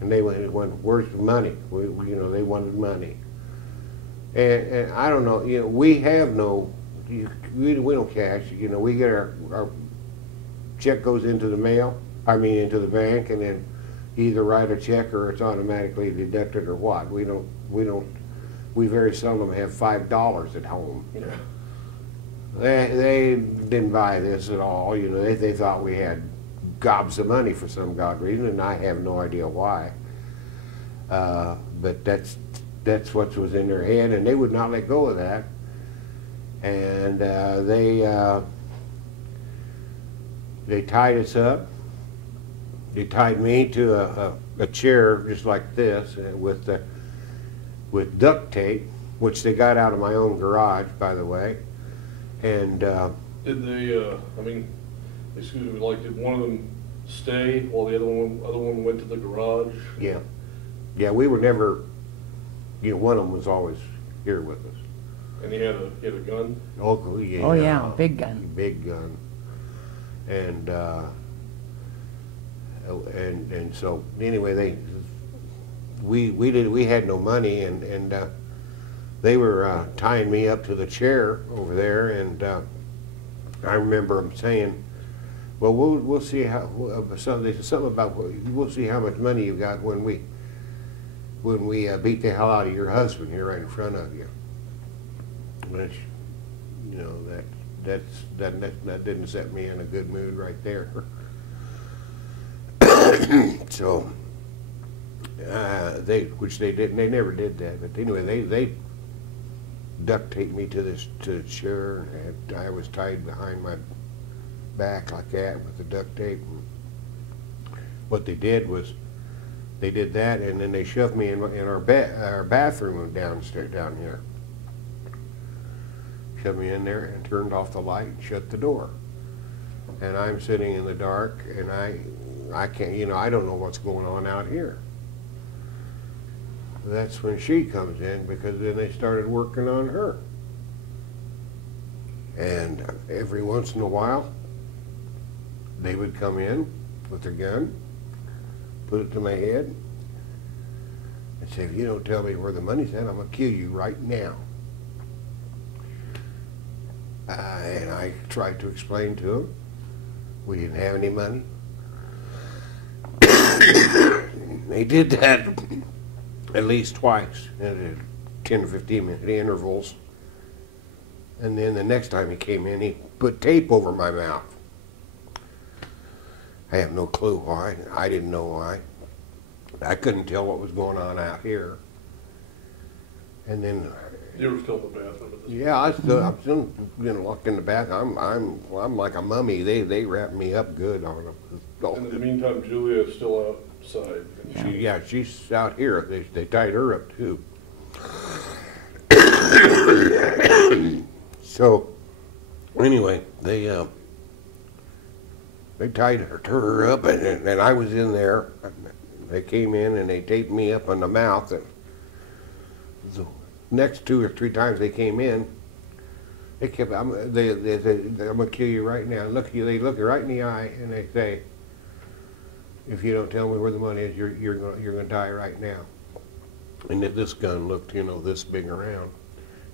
And they went, where's the money? You know, they wanted money. And I don't know, you know, we have no, we don't cash, you know, we get our check goes into the mail, I mean into the bank, and then either write a check or it's automatically deducted or what. We very seldom have $5 at home. Yeah. They didn't buy this at all, you know, they thought we had gobs of money for some god reason, and I have no idea why. But that's what was in their head, and they would not let go of that. And they tied us up. They tied me to a chair just like this with duct tape, which they got out of my own garage, by the way. And did they? I mean, excuse me. Like, did one of them stay while the other one went to the garage? Yeah, yeah. We were never. You know, one of them was always here with us. And he had a gun? Oh, yeah. Oh, yeah, big gun. Big gun. And so anyway, we had no money, and they were tying me up to the chair over there, and I remember them saying, well, we'll see how, they said something about, we'll see how much money you got when we beat the hell out of your husband here right in front of you. Which, you know, that didn't set me in a good mood right there. So they never did that. But anyway, they duct taped me to the chair, and I was tied behind my back like that with the duct tape. And what they did was, they did that, and then they shoved me in our bathroom downstairs down here. Shoved me in there and turned off the light and shut the door. And I'm sitting in the dark, and I can't, you know, I don't know what's going on out here. That's when she comes in, because then they started working on her. And every once in a while, they would come in with their gun, put it to my head, and say, if you don't tell me where the money's at, I'm going to kill you right now. And I tried to explain to them, we didn't have any money. They did that at least twice, in 10 or 15 minute intervals. And then the next time he came in, he put tape over my mouth. I have no clue why. I didn't know why. I couldn't tell what was going on out here. And then, You were still in the bathroom at this yeah, I'm still, you know, locked in the bath. I'm like a mummy. They wrapped me up good on them. point? And in the meantime, Julia is still outside. She's out here. They tied her up too. So anyway, they tied her up, and I was in there. They came in and they taped me up on the mouth. And the next 2 or 3 times they came in, they kept. They said, "I'm gonna kill you right now." They look you right in the eye and they say, "If you don't tell me where the money is, you're gonna die right now." And this gun looked, you know, this big around.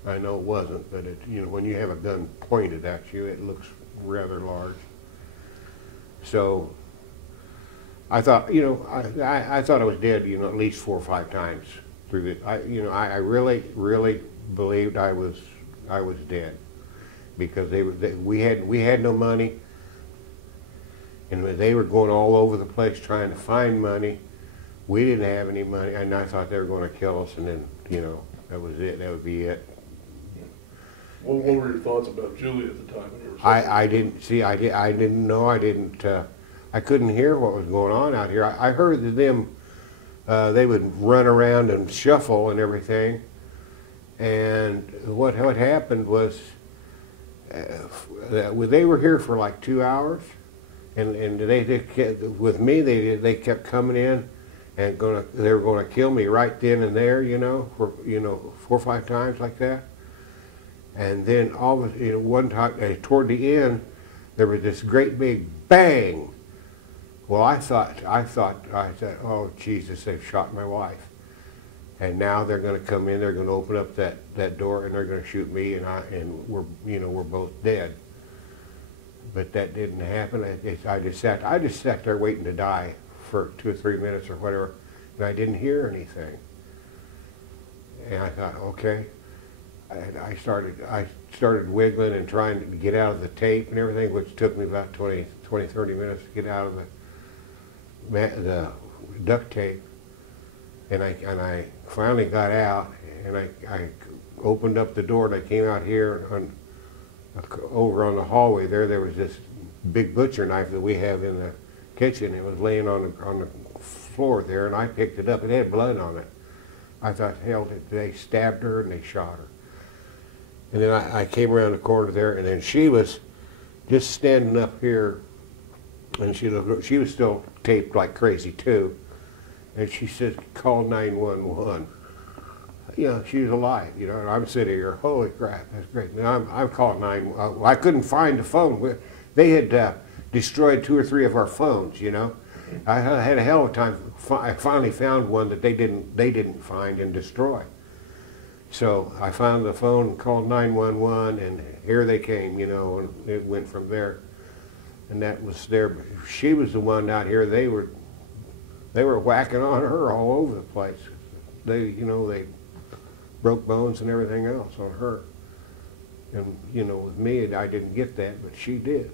I know it wasn't, but it, you know, when you have a gun pointed at you, it looks rather large. So I thought, you know, I thought I was dead, you know, at least 4 or 5 times through it. I really believed I was dead, because we had no money, and they were going all over the place trying to find money. We didn't have any money, and I thought they were going to kill us, and then, you know, that was it. That would be it. What were your thoughts about Julia at the time? When you were I didn't see. I didn't know. I couldn't hear what was going on out here. I heard that them. They would run around and shuffle and everything. And what happened was, they were here for like 2 hours, and with me they kept coming in, and they were gonna kill me right then and there, you know, for 4 or 5 times like that. And then all of one time toward the end, there was this great big bang, Well, I said, oh Jesus, they've shot my wife. And now they're going to come in, they're going to open up that door and they're going to shoot me and we're both dead. But that didn't happen. I just sat there waiting to die for 2 or 3 minutes or whatever, and I didn't hear anything. And I thought, okay. And I started wiggling and trying to get out of the tape and everything, which took me about 20, 30 minutes to get out of the duct tape. And I finally got out, and I opened up the door, and I came out here over on the hallway there. There was this big butcher knife that we have in the kitchen. It was laying on the floor there, and I picked it up. It had blood on it. I thought, hell, they stabbed her and they shot her. And then I came around the corner there, and then she was just standing up here, and she was still taped like crazy too. And she said, call 911. You know, she's alive, you know, and I'm sitting here, holy crap, that's great. And I'm calling 911. I couldn't find the phone. They had destroyed 2 or 3 of our phones, you know. I had a hell of a time. I finally found one that they didn't find and destroy. So I found the phone and called 911, and here they came, you know, and it went from there. And that was there. She was the one out here. They were whacking on her all over the place. They broke bones and everything else on her. And, you know, with me, I didn't get that, but she did.